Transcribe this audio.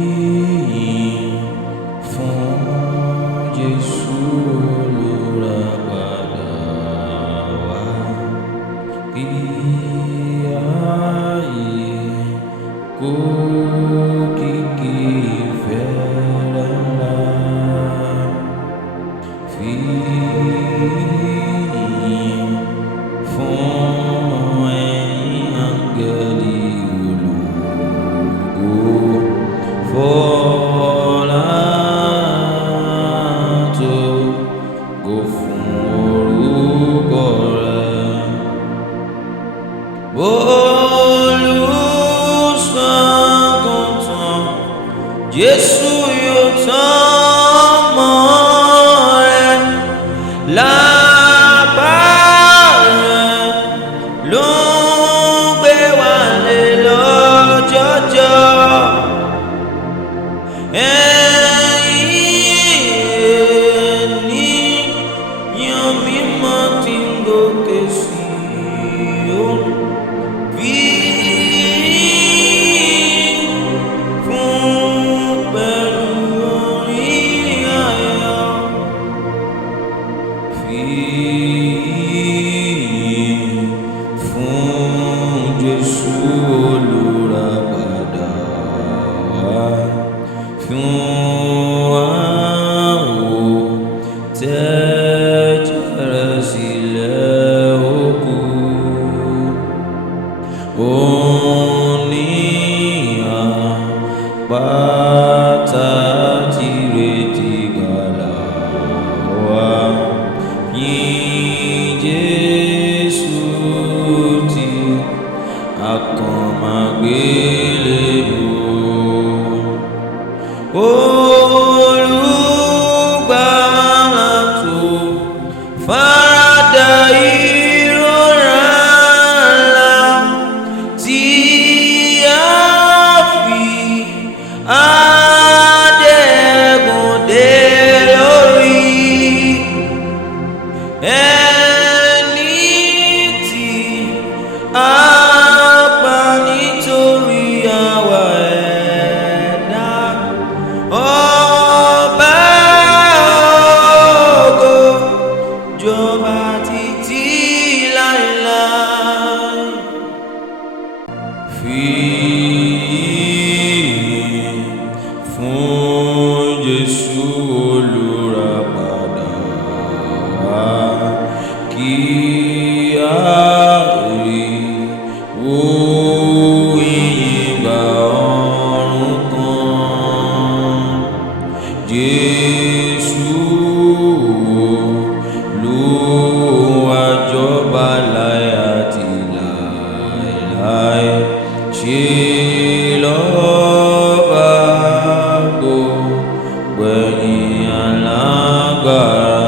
fìyìn fún Jésù olùràpadà wa, kí ayé kó kìkì ìfẹ́ rẹ̀ ńlá. Fìyìn fún ẹ̀yin áńgẹ́lì ológo, fọlá tógo fún orúkọ rẹ̀. Olùṣọ́-àgùntàn Jésù yóò tán mọ́ ẹ lápá rẹ̀, ló ń gbé wa lé lọ́jọ́jọ́. Ẹ̀yin ènìyàn mímọ́ tí ń gòkè sí Síónì, fìyìn fún pẹ̀lú orin ayọ̀. Fìyìn fún Jésù olùràpadà wa, fún àwọn tẹ́jẹ̀ rẹ̀ sílẹ̀ òkú. Òun ni àpáta tìrètí ìgbàlà wa. Yìn Jésù tí a kàn máa gbélébùú. Olùgbàlà tó faradà ìrora ńlá, tí a fi adẹ́gùn dé lórí. Ẹni tí a pa nítorí àwa ẹ̀dá, ọba ògo jọba títí láéláé. Fìyìn fún Jésù olùràpadà wa, kí ariwo ìyìn bá ọ̀run kan. Jésù Olúwa jọba láé àti láéláé. Ṣe lọ́ba gbogbo ẹ̀yin alágbára.